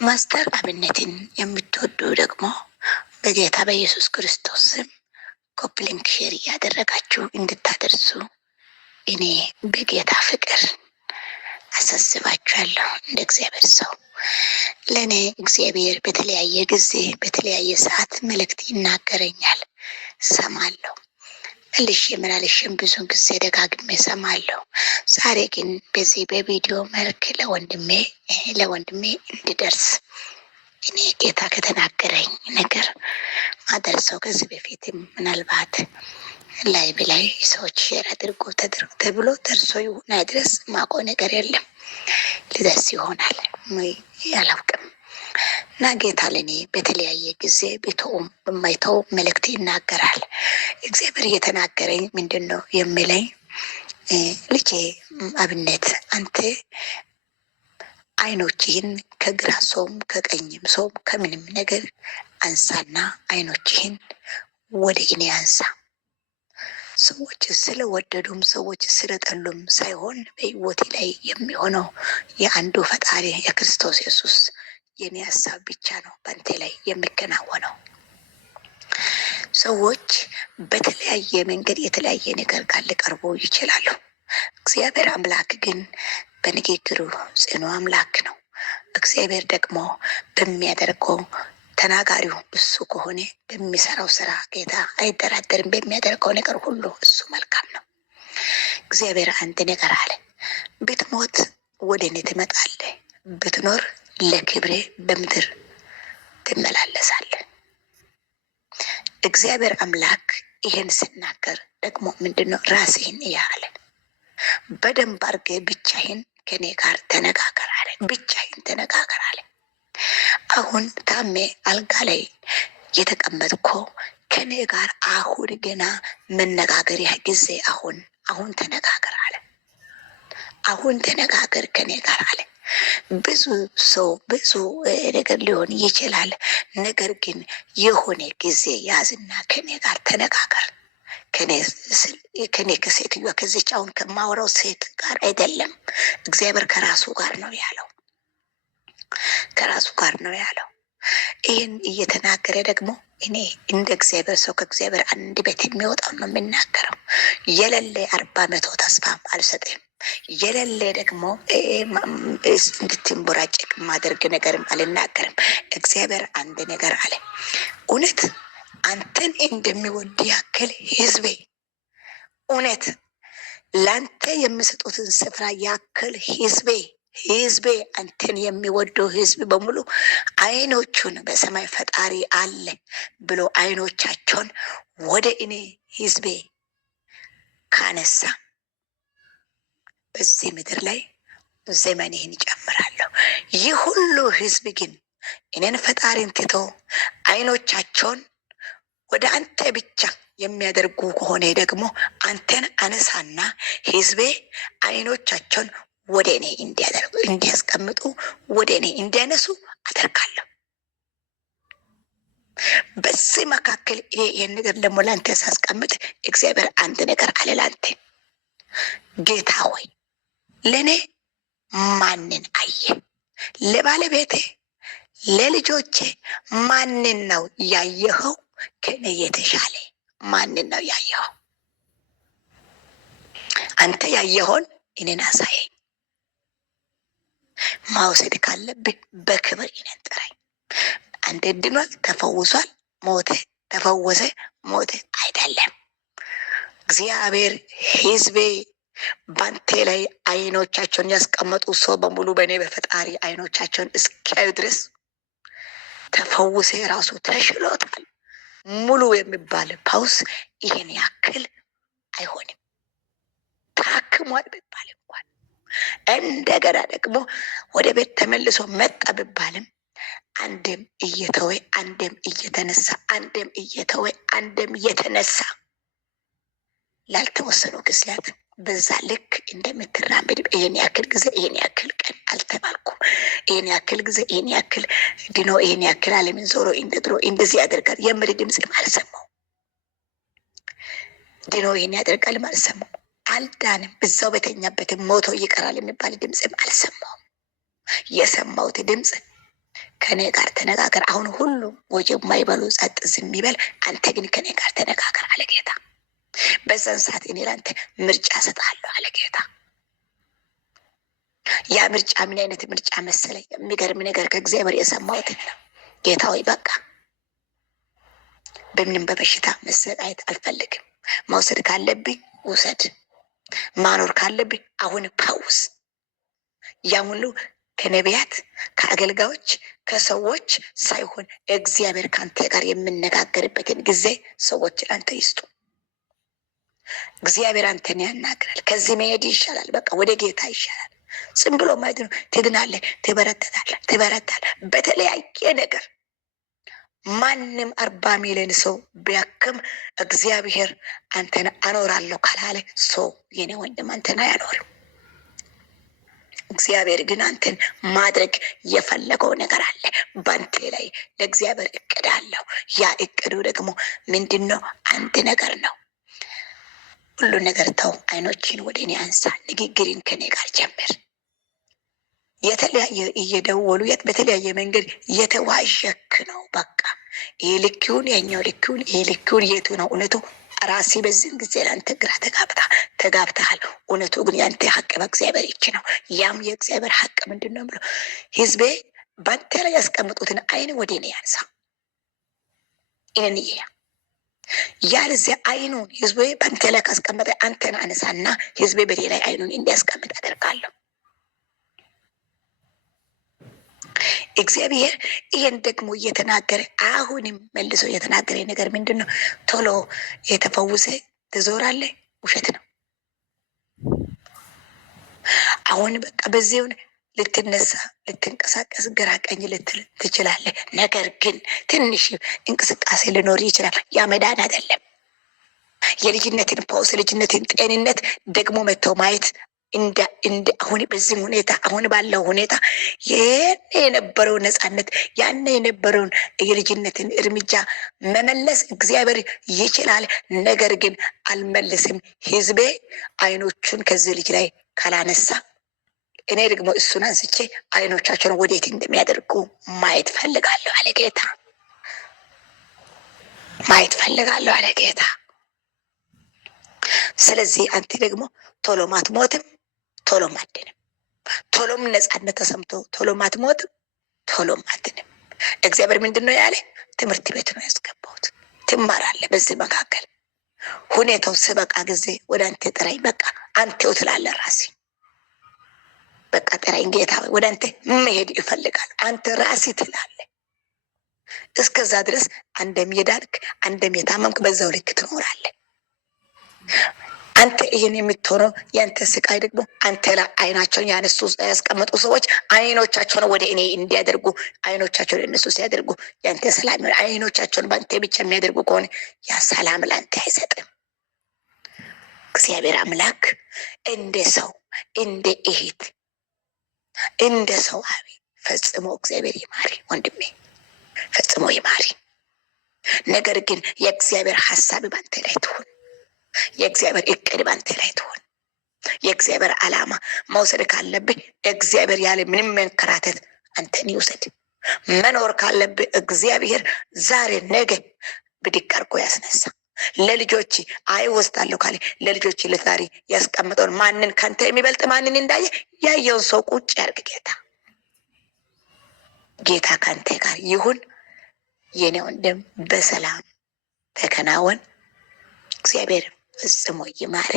ማስተር አብነትን የምትወዱ ደግሞ በጌታ በኢየሱስ ክርስቶስ ስም ኮፕሊንክ ሼር እያደረጋችሁ እንድታደርሱ እኔ በጌታ ፍቅር አሳስባችኋለሁ። እንደ እግዚአብሔር ሰው ለእኔ እግዚአብሔር በተለያየ ጊዜ በተለያየ ሰዓት መልእክት ይናገረኛል፣ ሰማለሁ። መልሼ መላልሼም ብዙ ጊዜ ደጋግሜ ሰማለሁ። ዛሬ ግን በዚህ በቪዲዮ መልክ ለወንድሜ እንዲደርስ እኔ ጌታ ከተናገረኝ ነገር ማደርሰው። ከዚህ በፊትም ምናልባት ላይቭ ላይ ሰዎች ሼር አድርጎ ተብሎ ደርሶ ይሁን አይድረስ ማቆ ነገር የለም። ልደርስ ይሆናል አላውቅም። እና ጌታ ለእኔ በተለያየ ጊዜ ቢተውም በማይተው መልእክት ይናገራል። እግዚአብሔር እየተናገረኝ ምንድን ነው የሚለኝ? ልጄ አብነት አንተ አይኖችህን ከግራ ሰውም ከቀኝም ሰውም ከምንም ነገር አንሳና አይኖችህን ወደ እኔ አንሳ። ሰዎች ስለወደዱም ሰዎች ስለጠሉም ሳይሆን በሕይወቴ ላይ የሚሆነው የአንዱ ፈጣሪ የክርስቶስ ኢየሱስ የኔ ሀሳብ ብቻ ነው በአንተ ላይ የሚከናወነው። ሰዎች በተለያየ መንገድ የተለያየ ነገር ጋር ሊቀርቡ ይችላሉ። እግዚአብሔር አምላክ ግን በንግግሩ ጽኑ አምላክ ነው። እግዚአብሔር ደግሞ በሚያደርገው ተናጋሪው እሱ ከሆነ በሚሰራው ስራ ጌታ አይደራደርም። በሚያደርገው ነገር ሁሉ እሱ መልካም ነው። እግዚአብሔር አንድ ነገር አለ፣ ብትሞት ወደ እኔ ትመጣለህ፣ ብትኖር ለክብሬ በምድር ትመላለሳለህ። እግዚአብሔር አምላክ ይሄን ስናገር ደግሞ ምንድን ነው? ራስህን እያለ በደንብ አድርገህ ብቻህን ከኔ ጋር ተነጋገር አለ። ብቻህን ተነጋገር አለ። አሁን ታሜ አልጋ ላይ የተቀመጥኮ ከኔ ጋር አሁን ገና መነጋገሪያ ጊዜ አሁን ተነጋገር አለ። አሁን ተነጋገር ከኔ ጋር አለ። ብዙ ሰው ብዙ ነገር ሊሆን ይችላል። ነገር ግን የሆነ ጊዜ ያዝና ከኔ ጋር ተነጋገር። ከኔ ከሴትዮዋ ከዚች አሁን ከማወራው ሴት ጋር አይደለም። እግዚአብሔር ከራሱ ጋር ነው ያለው። ከራሱ ጋር ነው ያለው። ይህን እየተናገረ ደግሞ እኔ እንደ እግዚአብሔር ሰው ከእግዚአብሔር አንድ ቤት የሚወጣው ነው የምናገረው። የሌለ 40 ተስፋም አልሰጥም። የሌለ ደግሞ እንድትንቦራጨቅ ማደርግ ነገርም አልናገርም። እግዚአብሔር አንድ ነገር አለ። እውነት አንተን እንደሚወድ ያክል ህዝቤ እውነት ለአንተ የሚሰጡትን ስፍራ ያክል ህዝቤ አንተን የሚወደው ህዝብ በሙሉ አይኖቹን በሰማይ ፈጣሪ አለ ብሎ አይኖቻቸውን ወደ እኔ ህዝቤ ካነሳ በዚህ ምድር ላይ ዘመንህን ይጨምራለሁ። ይህ ሁሉ ህዝብ ግን እኔን ፈጣሪን ትቶ አይኖቻቸውን ወደ አንተ ብቻ የሚያደርጉ ከሆነ ደግሞ አንተን አነሳና ህዝቤ አይኖቻቸውን ወደ እኔ እንዲያስቀምጡ ወደ እኔ እንዲያነሱ አደርጋለሁ። በዚህ መካከል እኔ ይህን ነገር ደግሞ ለአንተ ሳስቀምጥ እግዚአብሔር አንድ ነገር አለ ላንተ። ጌታ ሆይ ለእኔ ማንን አየ? ለባለቤቴ ለልጆቼ ማንን ነው ያየኸው? ከእኔ የተሻለ ማንን ነው ያየኸው? አንተ ያየኸውን እኔን አሳየኝ። ማውሰድ ካለብህ በክብር እኔን ጥራኝ። አንተ ድኗል፣ ተፈውሷል፣ ሞተ፣ ተፈወሰ፣ ሞተ አይደለም። እግዚአብሔር ህዝቤ ባንቴ ላይ አይኖቻቸውን ያስቀመጡ ሰው በሙሉ በእኔ በፈጣሪ አይኖቻቸውን እስኪያዩ ድረስ ተፈውሴ ራሱ ተሽሎታል። ሙሉ የሚባል ፓውስ ይሄን ያክል አይሆንም። ታክሟል ቢባል እንኳን እንደገና ደግሞ ወደ ቤት ተመልሶ መጣ ቢባልም አንድም እየተወ አንድም እየተነሳ አንድም እየተወ አንድም እየተነሳ ላልተወሰኑ ጊዜያት በዛ ልክ እንደምትራመድ ይሄን ያክል ጊዜ ይሄን ያክል ቀን አልተባልኩም። ይሄን ያክል ጊዜ ይሄን ያክል ድኖ ይሄን ያክል ዓለምን ዞሮ እንደ ድሮ እንደዚህ ያደርጋል የምር ድምፅም አልሰማው። ድኖ ይሄን ያደርጋል አልሰማው። አልዳንም። እዛው በተኛበትም ሞቶ ይቀራል የሚባል ድምፅም አልሰማውም። የሰማሁት ድምፅ ከኔ ጋር ተነጋገር። አሁን ሁሉም ወጀብ ማይበሉ ጸጥ ዝም ይበል፣ አንተ ግን ከኔ ጋር ተነጋገር አለ ጌታ። በዛን ሰዓት እኔ ላንተ ምርጫ እሰጥሃለሁ አለ ጌታ። ያ ምርጫ ምን አይነት ምርጫ መሰለኝ? የሚገርም ነገር ከእግዚአብሔር የሰማሁት ነው። ጌታ ሆይ በቃ በምንም በበሽታ መሰቃየት አልፈልግም። መውሰድ ካለብኝ ውሰድ፣ ማኖር ካለብኝ አሁን ፓውስ። ያም ሁሉ ከነቢያት ከአገልጋዮች ከሰዎች ሳይሆን እግዚአብሔር ከአንተ ጋር የምነጋገርበትን ጊዜ ሰዎች ለአንተ ይስጡ። እግዚአብሔር አንተን ያናግራል። ከዚህ መሄድ ይሻላል። በቃ ወደ ጌታ ይሻላል። ዝም ብሎ ማለት ነው። ትድናለህ፣ ትበረታለህ በተለያየ ነገር። ማንም 40 ሚሊዮን ሰው ቢያክም እግዚአብሔር አንተን አኖራለሁ ካላለ ሰው የኔ ወንድም አንተን አያኖርም። እግዚአብሔር ግን አንተን ማድረግ የፈለገው ነገር አለ በአንተ ላይ። ለእግዚአብሔር እቅድ አለው። ያ እቅዱ ደግሞ ምንድን ነው? አንድ ነገር ነው። ሁሉ ነገር ተው፣ አይኖችን ወደ እኔ አንሳ፣ ንግግርን ከኔ ጋር ጀምር። የተለያየ እየደወሉ በተለያየ መንገድ የተዋዠክ ነው። በቃ ይሄ ልክውን ያኛው ልክውን ይሄ ልክውን የቱ ነው እውነቱ? ራሴ በዚህን ጊዜ ለአንተ ግራ ተጋብተሃል። እውነቱ ግን ያንተ ሀቅ በእግዚአብሔር ይች ነው። ያም የእግዚአብሔር ሀቅ ምንድን ነው ብሎ ህዝቤ በአንተ ላይ ያስቀምጡትን አይን ወደ እኔ ያንሳ። ይህን ያለዚያ አይኑን ህዝቤ በአንተ ላይ ካስቀመጠ አንተን አነሳና ህዝቤ በሌላ ላይ አይኑን እንዲያስቀምጥ አደርጋለሁ። እግዚአብሔር ይህን ደግሞ እየተናገረ አሁንም መልሶ እየተናገረ ነገር ምንድን ነው? ቶሎ የተፈውሰ ትዞራለህ። ውሸት ነው። አሁን በቃ በዚሁን ልትነሳ ልትንቀሳቀስ ግራ ቀኝ ልትል ትችላለህ። ነገር ግን ትንሽ እንቅስቃሴ ሊኖር ይችላል። ያ መዳን አይደለም። የልጅነትን ፈውስ፣ ልጅነትን ጤንነት ደግሞ መተው ማየት አሁን በዚህ ሁኔታ አሁን ባለው ሁኔታ የነበረው ነፃነት ያን የነበረውን የልጅነትን እርምጃ መመለስ እግዚአብሔር ይችላል። ነገር ግን አልመልስም። ህዝቤ አይኖቹን ከዚህ ልጅ ላይ ካላነሳ እኔ ደግሞ እሱን አንስቼ አይኖቻቸውን ወዴት እንደሚያደርጉ ማየት ፈልጋለሁ አለ ጌታ። ማየት ፈልጋለሁ አለ ጌታ። ስለዚህ አንተ ደግሞ ቶሎም አትሞትም፣ ቶሎም አትድንም። ቶሎም ነፃነት ተሰምቶ ቶሎም አትሞትም፣ ቶሎም አትድንም። እግዚአብሔር ምንድን ነው ያለ? ትምህርት ቤት ነው ያስገባሁት። ትማራለህ። በዚህ መካከል ሁኔታው ስበቃ ጊዜ ወደ አንተ ጥራኝ። በቃ አንተው ትላለህ ራሴ በቃ ጥራኝ ጌታ፣ ወደ አንተ መሄድ ይፈልጋል። አንተ ራሴ ትላለህ። እስከዛ ድረስ አንደም የዳንክ አንደም የታመምክ በዛው ልክ ትኖራለህ። አንተ ይህን የምትሆነው ያንተ ስቃይ ደግሞ አንተ ላይ አይናቸውን ያነሱ ያስቀመጡ ሰዎች አይኖቻቸውን ወደ እኔ እንዲያደርጉ አይኖቻቸውን እነሱ ሲያደርጉ ያንተ ሰላም፣ አይኖቻቸውን በአንተ ብቻ የሚያደርጉ ከሆነ ያ ሰላም ለአንተ አይሰጥም። እግዚአብሔር አምላክ እንደ ሰው እንደ እህት እንደ ሰው አቤ ፈጽሞ እግዚአብሔር ይማሪ ወንድሜ፣ ፈጽሞ ይማሪ። ነገር ግን የእግዚአብሔር ሀሳብ ባንተ ላይ ትሁን። የእግዚአብሔር እቅድ ባንተ ላይ ትሆን። የእግዚአብሔር ዓላማ መውሰድ ካለብህ እግዚአብሔር ያለ ምንም መንከራተት አንተን ይውሰድ። መኖር ካለብህ እግዚአብሔር ዛሬ ነገ ብድግ አድርጎ ያስነሳ። ለልጆች አይወስዳለሁ ካለ ለልጆች ለዛሬ ያስቀምጠውን ማንን ካንተ የሚበልጥ ማንን እንዳየ ያየውን ሰው ቁጭ ያርግ። ጌታ ካንተ ጋር ይሁን። የኔ ወንድም በሰላም ተከናወን። እግዚአብሔር ፈጽሞ ይማረ።